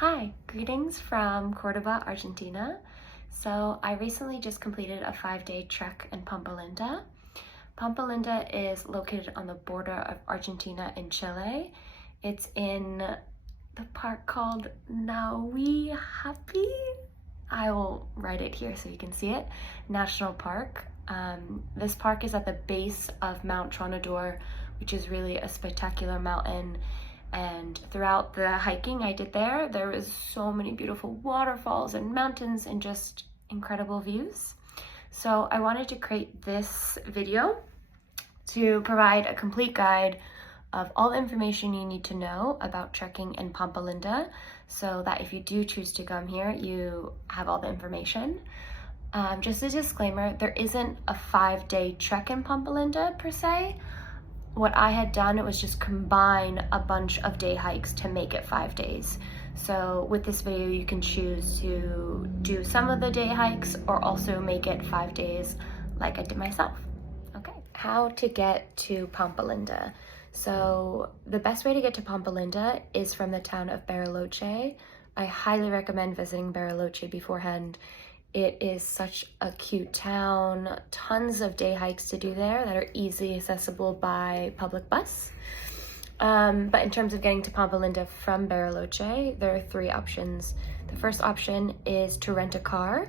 Hi, greetings from Cordoba, Argentina. So I recently just completed a 5-day trek in Pampa Linda. Pampa Linda is located on the border of Argentina and Chile. It's in the park called Nahuel Huapi. I will write it here so you can see it. National Park. This park is at the base of Mount Tronador, which is really a spectacular mountain. And throughout the hiking I did there was so many beautiful waterfalls and mountains and just incredible views. So I wanted to create this video to provide a complete guide of all the information you need to know about trekking in Pampa Linda, so that if you do choose to come here, you have all the information. Just a disclaimer, there isn't a 5-day trek in Pampa Linda per se. What I had done was just combine a bunch of day hikes to make it 5 days. So with this video, you can choose to do some of the day hikes or also make it 5 days like I did myself. Okay, how to get to Pampa Linda. So the best way to get to Pampa Linda is from the town of Bariloche. I highly recommend visiting Bariloche beforehand. It is such a cute town, tons of day hikes to do there that are easily accessible by public bus. But in terms of getting to Pampa Linda from Bariloche, there are 3 options. The first option is to rent a car.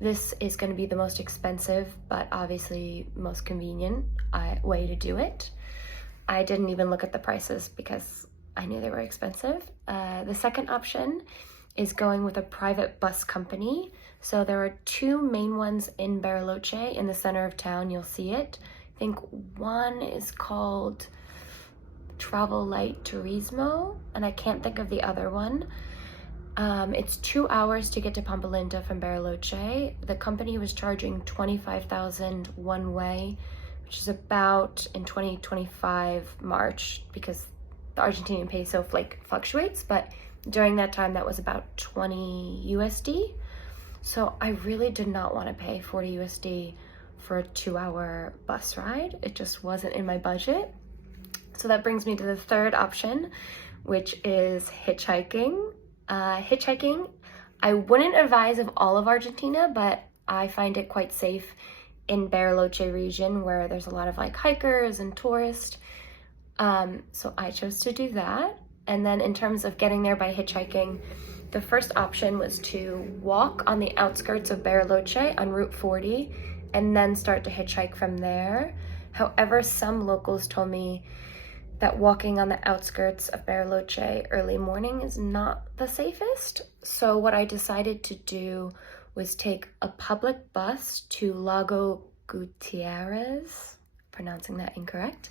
This is going to be the most expensive, but obviously most convenient way to do it. I didn't even look at the prices because I knew they were expensive. The second option is going with a private bus company. So there are 2 main ones in Bariloche in the center of town. You'll see it. I think one is called Travel Light Turismo, and I can't think of the other one. It's 2 hours to get to Pampa Linda from Bariloche. The company was charging 25,000 one way, which is about in 2025 March, because the Argentinian peso fluctuates, but during that time that was about 20 USD. So I really did not want to pay 40 USD for a 2-hour bus ride. It just wasn't in my budget. So that brings me to the third option, which is hitchhiking. Hitchhiking, I wouldn't advise of all of Argentina, but I find it quite safe in Bariloche region where there's a lot of hikers and tourists. So I chose to do that. And then in terms of getting there by hitchhiking, the first option was to walk on the outskirts of Bariloche on Route 40 and then start to hitchhike from there. However, some locals told me that walking on the outskirts of Bariloche early morning is not the safest. So what I decided to do was take a public bus to Lago Gutierrez, pronouncing that incorrect.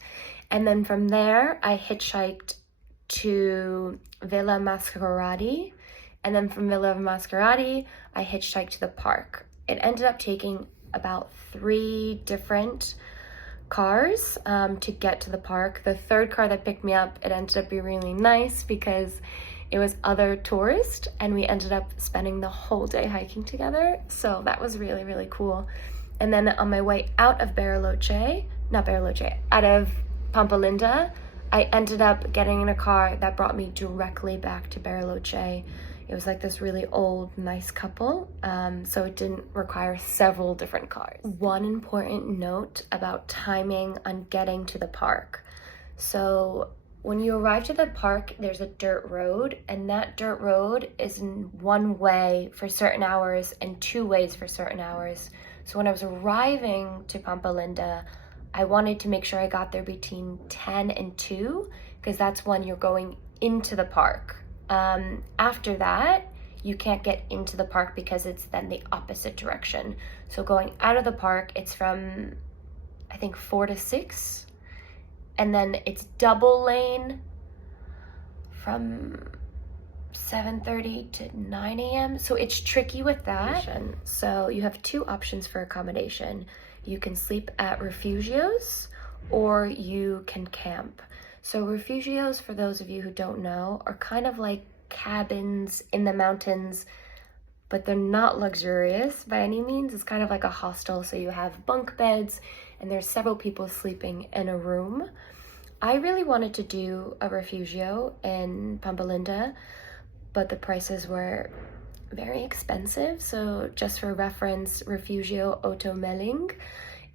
And then from there, I hitchhiked to Villa Mascarati. And then from Villa Mascarati, I hitchhiked to the park. It ended up taking about 3 different cars to get to the park. The third car that picked me up, it ended up being really nice because it was other tourists and we ended up spending the whole day hiking together. So that was really, really cool. And then on my way out of out of Pampa Linda, I ended up getting in a car that brought me directly back to Bariloche. It was like this really old, nice couple, so it didn't require several different cars. One important note about timing on getting to the park. So when you arrive to the park, there's a dirt road, and that dirt road is in 1 way for certain hours and 2 ways for certain hours. So when I was arriving to Pampa Linda, I wanted to make sure I got there between 10 and 2, because that's when you're going into the park. After that, you can't get into the park because it's then the opposite direction. So going out of the park, it's from, I think, 4 to 6. And then it's double lane from 7:30 to 9 a.m. So it's tricky with that. So you have 2 options for accommodation. You can sleep at refugios or you can camp. So refugios, for those of you who don't know, are kind of like cabins in the mountains, but they're not luxurious by any means. It's kind of like a hostel, so you have bunk beds and there's several people sleeping in a room. I really wanted to do a refugio in Pampa Linda, but the prices were very expensive. So just for reference, Refugio Otto Meiling,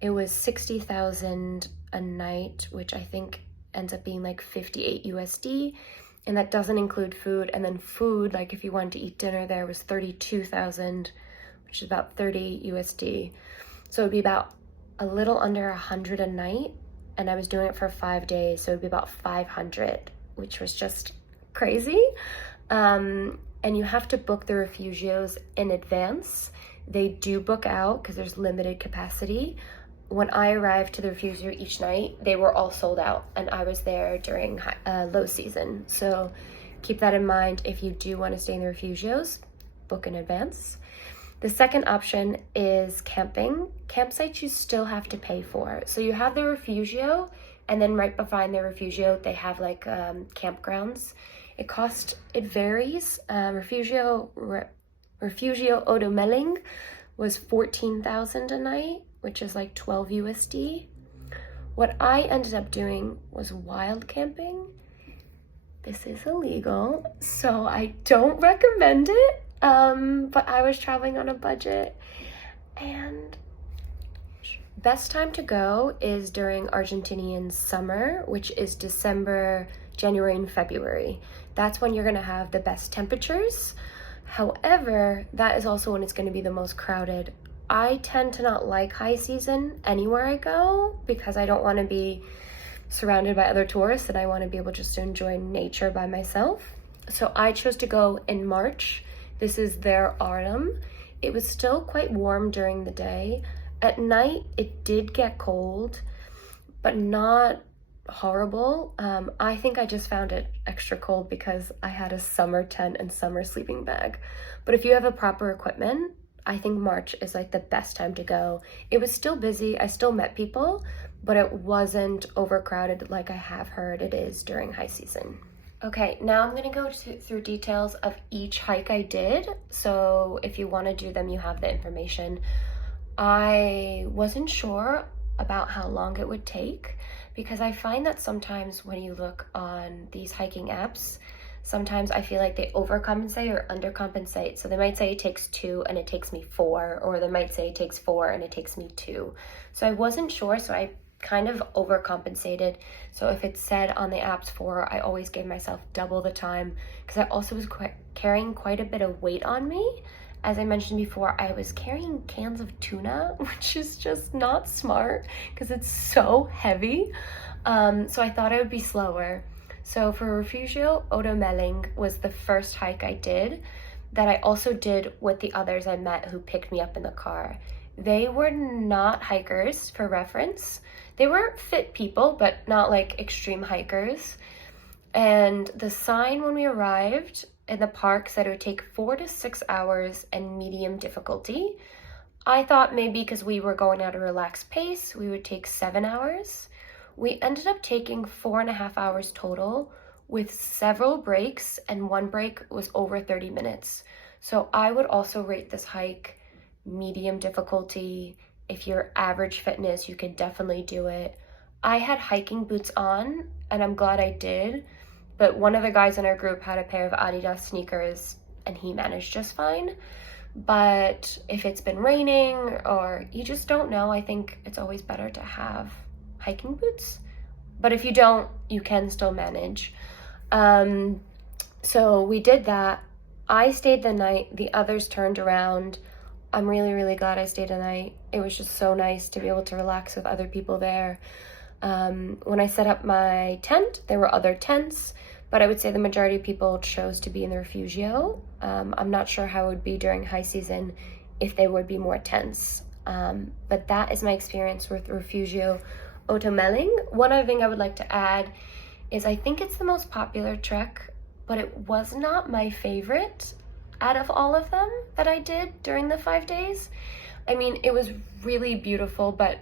it was 60,000 a night, which I think ends up being like 58 USD. And that doesn't include food. And then food, like if you wanted to eat dinner there, was 32,000, which is about 30 USD. So it'd be about a little under 100 a night. And I was doing it for 5 days, so it'd be about 500, which was just crazy. And you have to book the refugios in advance. They do book out because there's limited capacity. When I arrived to the refugio each night, they were all sold out, and I was there during low season. So keep that in mind if you do want to stay in the refugios, book in advance. The second option is camping. Campsites you still have to pay for. So you have the refugio, and then right behind the refugio, they have like campgrounds. It varies. Refugio Otto Meiling was 14,000 a night, which is like 12 USD. What I ended up doing was wild camping. This is illegal, so I don't recommend it. But I was traveling on a budget, and best time to go is during Argentinian summer, which is December, January, and February. That's when you're gonna have the best temperatures. However, that is also when it's gonna be the most crowded. I tend to not like high season anywhere I go because I don't want to be surrounded by other tourists, and I want to be able just to enjoy nature by myself. So I chose to go in March. This is their autumn. It was still quite warm during the day. At night, it did get cold, but not horrible. I think I just found it extra cold because I had a summer tent and summer sleeping bag. But if you have a proper equipment, I think March is like the best time to go. It was still busy. I still met people, but it wasn't overcrowded like I have heard it is during high season. Okay, now I'm gonna go through details of each hike I did. So if you wanna do them, you have the information. I wasn't sure about how long it would take because I find that sometimes when you look on these hiking apps, sometimes I feel like they overcompensate or undercompensate. So they might say it takes 2 and it takes me 4, or they might say it takes 4 and it takes me 2. So I wasn't sure, so I kind of overcompensated. So if it said on the apps 4, I always gave myself double the time because I also was carrying quite a bit of weight on me. As I mentioned before, I was carrying cans of tuna, which is just not smart because it's so heavy. So I thought I would be slower. So for Refugio Otto Meiling was the first hike I did that I also did with the others I met who picked me up in the car. They were not hikers, for reference. They were fit people, but not like extreme hikers. And the sign when we arrived in the park said it would take 4 to 6 hours and medium difficulty. I thought maybe because we were going at a relaxed pace, we would take 7 hours. We ended up taking 4.5 hours total with several breaks, and one break was over 30 minutes. So I would also rate this hike medium difficulty. If you're average fitness, you can definitely do it. I had hiking boots on, and I'm glad I did, but one of the guys in our group had a pair of Adidas sneakers, and he managed just fine. But if it's been raining or you just don't know, I think it's always better to have hiking boots. But if you don't, you can still manage. So we did that. I stayed the night, the others turned around. I'm really, really glad I stayed a night. It was just so nice to be able to relax with other people there. When I set up my tent, there were other tents, but I would say the majority of people chose to be in the Refugio. I'm not sure how it would be during high season if there would be more tents. But that is my experience with Refugio Otto Meiling. One other thing I would like to add is I think it's the most popular trek, but it was not my favorite out of all of them that I did during the 5 days. I mean, it was really beautiful, but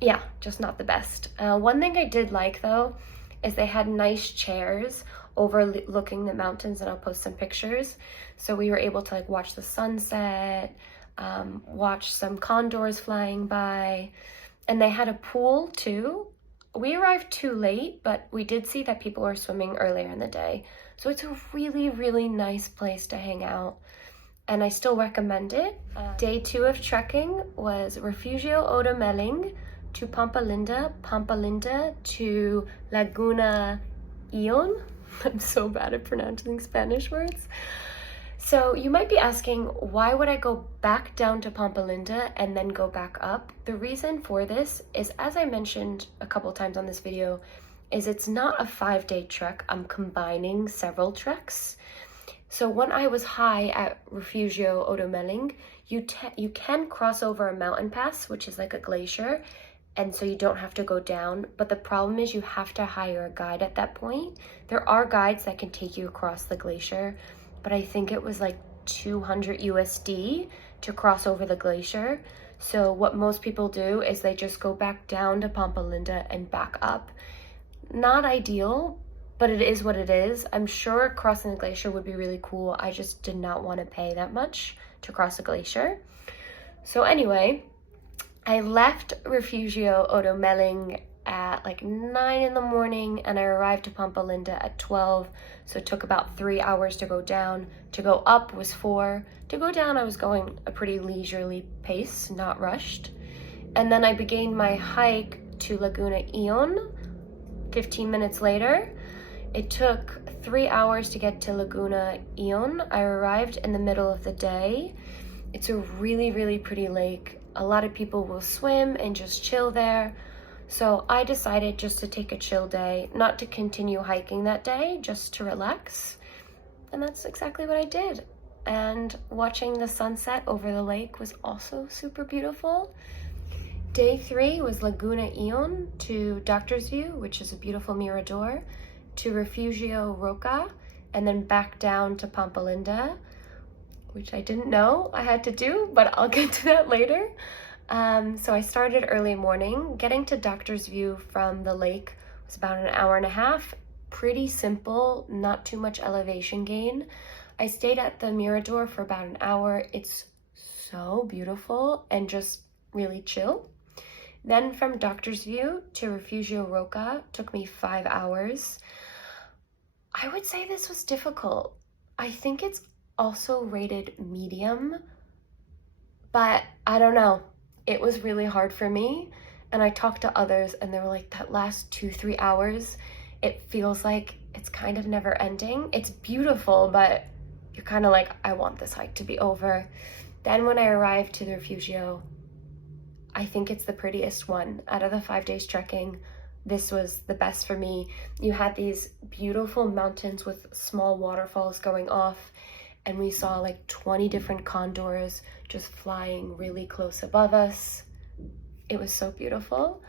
yeah, just not the best. One thing I did like though is they had nice chairs overlooking the mountains, and I'll post some pictures. So we were able to like watch the sunset, watch some condors flying by, and they had a pool too. We arrived too late, but we did see that people were swimming earlier in the day. So it's a really, really nice place to hang out, and I still recommend it. Day 2 of trekking was Refugio Otto Meiling to Pampa Linda to Laguna Ilon. I'm so bad at pronouncing Spanish words. So you might be asking, why would I go back down to Pampa Linda and then go back up? The reason for this is, as I mentioned a couple times on this video, is it's not a 5-day trek. I'm combining several treks. So when I was high at Refugio Otto Meiling, you can cross over a mountain pass, which is like a glacier, and so you don't have to go down. But the problem is you have to hire a guide at that point. There are guides that can take you across the glacier, but I think it was like 200 USD to cross over the glacier. So what most people do is they just go back down to Pampa Linda and back up. Not ideal, but it is what it is. I'm sure crossing the glacier would be really cool. I just did not want to pay that much to cross a glacier. So anyway, I left Refugio Otto Meiling at like 9 in the morning, and I arrived to Pampa Linda at 12. So it took about 3 hours to go down. To go up was 4. To go down, I was going a pretty leisurely pace, not rushed. And then I began my hike to Laguna Ilon 15 minutes later. It took 3 hours to get to Laguna Ilon. I arrived in the middle of the day. It's a really, really pretty lake. A lot of people will swim and just chill there. So I decided just to take a chill day, not to continue hiking that day, just to relax. And that's exactly what I did. And watching the sunset over the lake was also super beautiful. Day 3 was Laguna Ilon to Doctor's View, which is a beautiful mirador, to Refugio Roca, and then back down to Pampa Linda, which I didn't know I had to do, but I'll get to that later. So I started early morning. Getting to Doctor's View from the lake was about an hour and a half. Pretty simple, not too much elevation gain. I stayed at the Mirador for about an hour. It's so beautiful and just really chill. Then from Doctor's View to Refugio Roca took me 5 hours. I would say this was difficult. I think it's also rated medium, but I don't know. It was really hard for me, and I talked to others and they were like, that last 2-3 hours, it feels like it's kind of never ending. It's beautiful, but you're kind of like, I want this hike to be over. Then when I arrived to the Refugio, I think it's the prettiest one. Out of the 5 days trekking, this was the best for me. You had these beautiful mountains with small waterfalls going off, and we saw like 20 different condors just flying really close above us. It was so beautiful.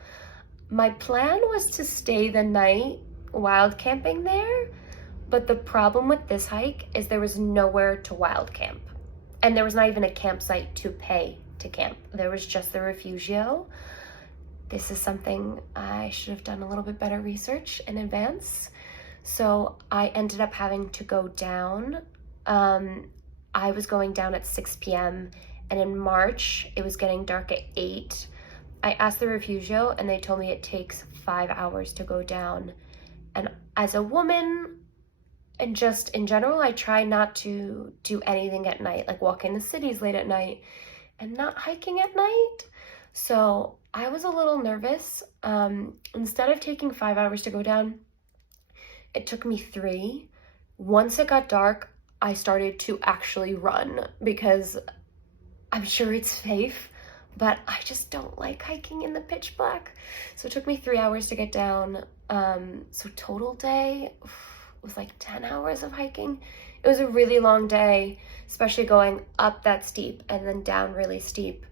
My plan was to stay the night wild camping there, but the problem with this hike is there was nowhere to wild camp, and there was not even a campsite to pay to camp. There was just the Refugio. This is something I should have done a little bit better research in advance. So I ended up having to go down. I was going down at 6 p.m. and in March, it was getting dark at 8. I asked the Refugio and they told me it takes 5 hours to go down. And as a woman, and just in general, I try not to do anything at night, like walk in the cities late at night and not hiking at night. So I was a little nervous. Instead of taking 5 hours to go down, it took me 3. Once it got dark, I started to actually run because I'm sure it's safe, but I just don't like hiking in the pitch black. So it took me 3 hours to get down. So total day was like 10 hours of hiking. It was a really long day, especially going up that steep and then down really steep.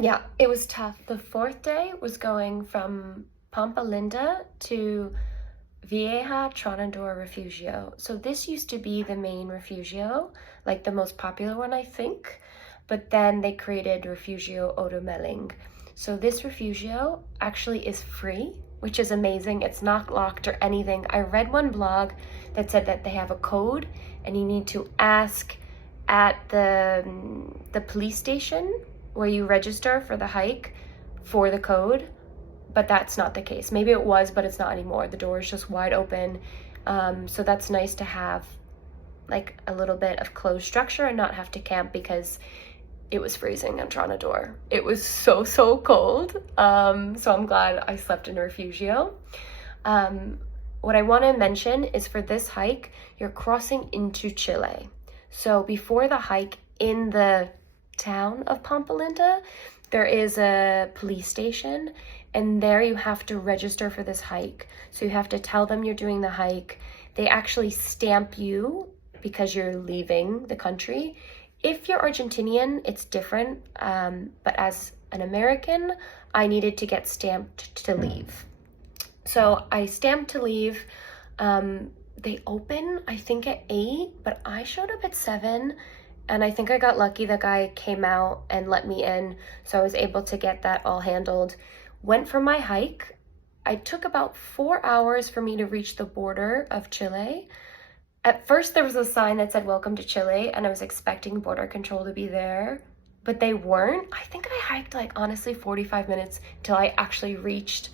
Yeah, it was tough. The 4th day was going from Pampa Linda to Viejo Tronador Refugio. So this used to be the main Refugio, like the most popular one, I think. But then they created Refugio Otto Meiling. So this Refugio actually is free, which is amazing. It's not locked or anything. I read one blog that said that they have a code and you need to ask at the police station where you register for the hike for the code, but that's not the case. Maybe it was, but it's not anymore. The door is just wide open. So that's nice to have like a little bit of closed structure and not have to camp, because it was freezing in Tronador. It was so cold. So I'm glad I slept in a Refugio. What I want to mention is for this hike, you're crossing into Chile. So before the hike, in the town of Pampa Linda, there is a police station, and there you have to register for this hike. So you have to tell them you're doing the hike. They actually stamp you because you're leaving the country. If you're Argentinian, it's different, but as an American, I needed to get stamped to leave. So I stamped to leave. They open, I think, at 8, but I showed up at 7, and I think I got lucky. The guy came out and let me in, so I was able to get that all handled. Went for my hike. It took about 4 hours for me to reach the border of Chile. At first, there was a sign that said, "Welcome to Chile," and I was expecting border control to be there, but they weren't. I think I hiked, like, honestly, 45 minutes till I actually reached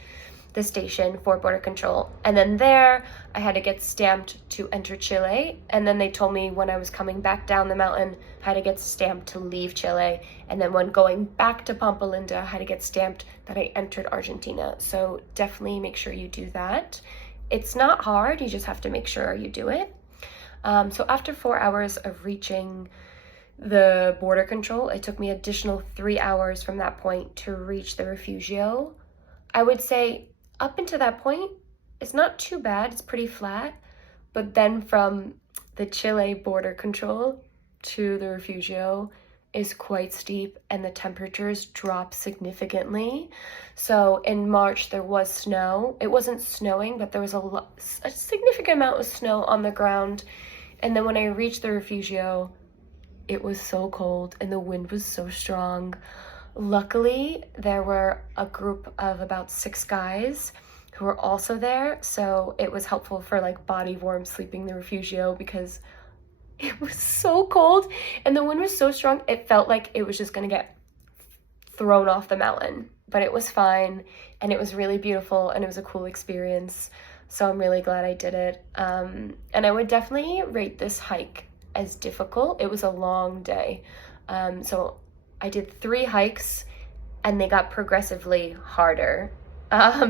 the station for border control. And then there, I had to get stamped to enter Chile, and then they told me when I was coming back down the mountain, I had to get stamped to leave Chile, and then when going back to Pampa Linda, I had to get stamped that I entered Argentina. So definitely make sure you do that. It's not hard, you just have to make sure you do it. So after 4 hours of reaching the border control, it took me additional 3 hours from that point to reach the Refugio. I would say up until that point, it's not too bad, it's pretty flat, but then from the Chile border control to the Refugio is quite steep, and the temperatures drop significantly. So in March, there was snow. It wasn't snowing, but there was a significant amount of snow on the ground. And then when I reached the Refugio, it was so cold and the wind was so strong. Luckily, there were a group of about 6 guys who were also there, so it was helpful for like body warm sleeping in the Refugio, because it was so cold and the wind was so strong, it felt like it was just gonna get thrown off the mountain. But it was fine, and it was really beautiful, and it was a cool experience. So I'm really glad I did it. And I would definitely rate this hike as difficult. It was a long day. So I did 3 hikes, and they got progressively harder.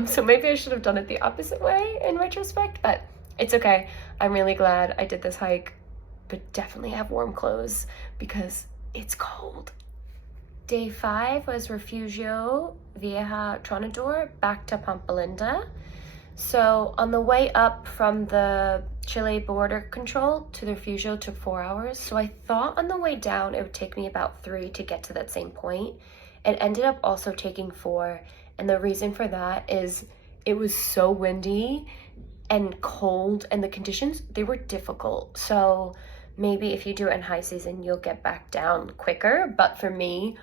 So maybe I should have done it the opposite way in retrospect, but it's okay. I'm really glad I did this hike, but definitely have warm clothes because it's cold. Day 5 was Refugio Viejo Tronador back to Pampa Linda. So on the way up from the Chile border control to the Refugio took 4 hours. So I thought on the way down it would take me about 3 to get to that same point. It ended up also taking 4. And the reason for that is it was so windy and cold, and the conditions, they were difficult. So maybe if you do it in high season, you'll get back down quicker. But for me,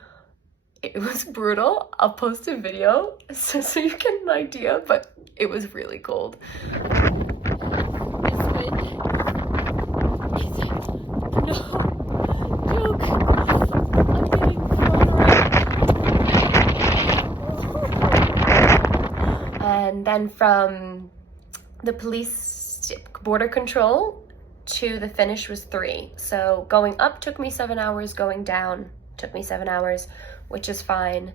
it was brutal. I'll post a video so you get an idea, but it was really cold. And then from the police border control to the finish was 3. So going up took me 7 hours, going down took me 7 hours, which is fine.